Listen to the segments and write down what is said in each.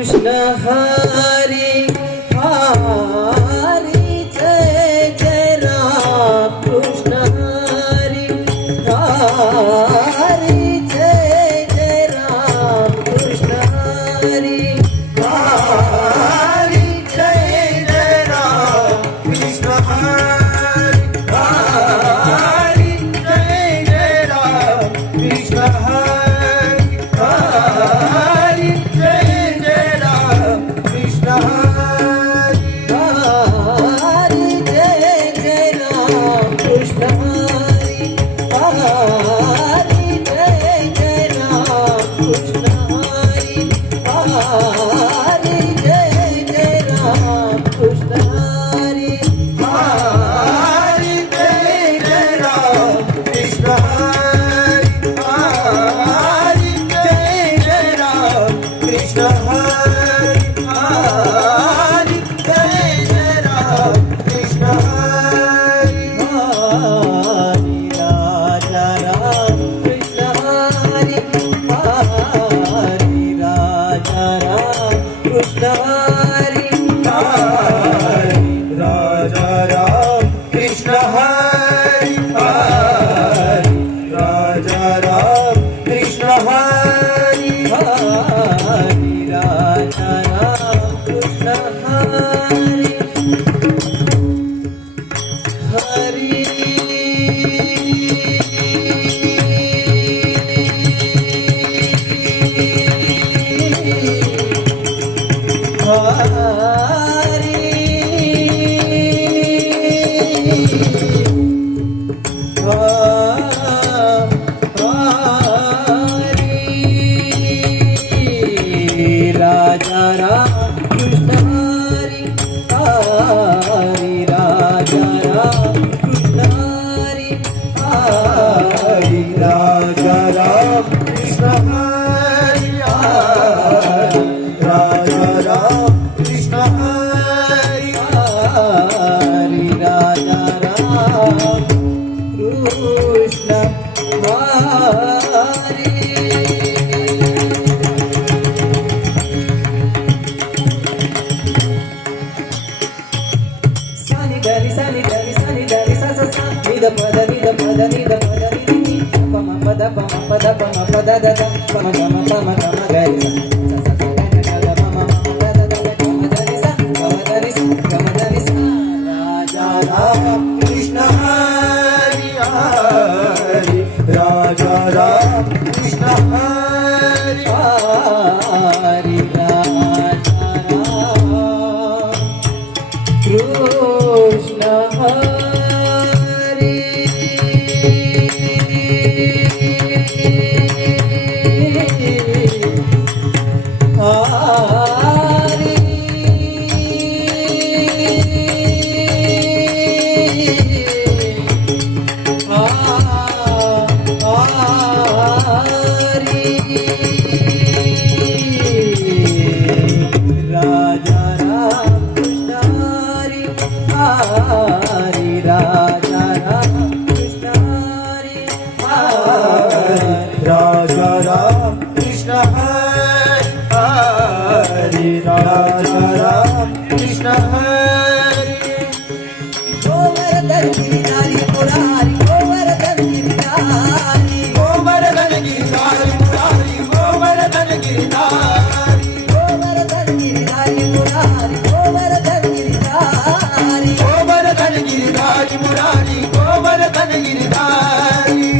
Krishna Hari Hari Jai Jai Ram Krishna Hari Hari Jai Jai Ram Krishna Hari Hari Jai Jai Ram Krishna Hari Hari Jai Jai Ram Krishna Hari Hari Jai Jai Ram Krishna Hari Hari Jai Jai Ram Krishna Hari Hari Jai Jai Ram Krishna Hari Hari Jai Jai Ram Krishna Hari Hari Jai Jai Ram Krishna Hari Hari Jai Jai Ram Krishna Hari Hari Jai Jai Ram Krishna Hari Hari Raja Ram Krishna Hari Hari Raja Ram Krishna Hari Hari Raja Ram Krishna Hari Hari Raja Ram Krishna Hari Hari Raja Ram Krishna Hari Hari Raja Ram Krishna Hari Hari Raja Ram Krishna Hari Hari Raja Ram Krishna Hari Hari Raja Ram Krishna Hari Hari Raja Ram Krishna Hari Sani dari sa sa sa ni da pa da ni da pa da ni da pa da ni ni pa ma pa da pa ma pa da pa ma pa da da da pa ma pa ma pa ma pa ma ga ri sa sa sa ga ga ga pa ma ma da da da pa ma da ni sa pa ma da ni sa pa ma da ni sa Raja Ram Krishna Hari Hari Raja Ram Krishna Hari Hari Raja Ram Krishna Hari Hari Raja Ram Krishna Hari Hari Raja Ram Krishna Hari Hari Raja Ram Krishna Hari Hari Raja Ram Krishna Hari Govardhan Giridhari Murari Govardhan Giridhari Govardhan Giridhari Murari Govardhan Giridhari Govardhan Giridhari Murari Govardhan Giridhari Govardhan Giridhari Murari Govardhan Giridhari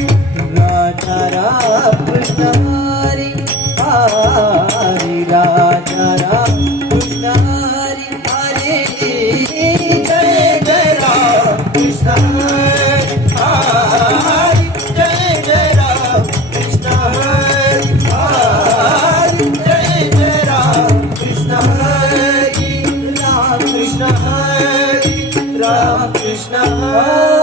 Raja Ram Krishna Hari Hari Raja Ram Krishna Hari Hari Jai Jai Ram Krishna Hari Hari Jai Jai Ram Krishna Hari Hari Jai Jai Ram Krishna Hari Ram Krishna Hari Ram Krishna Hari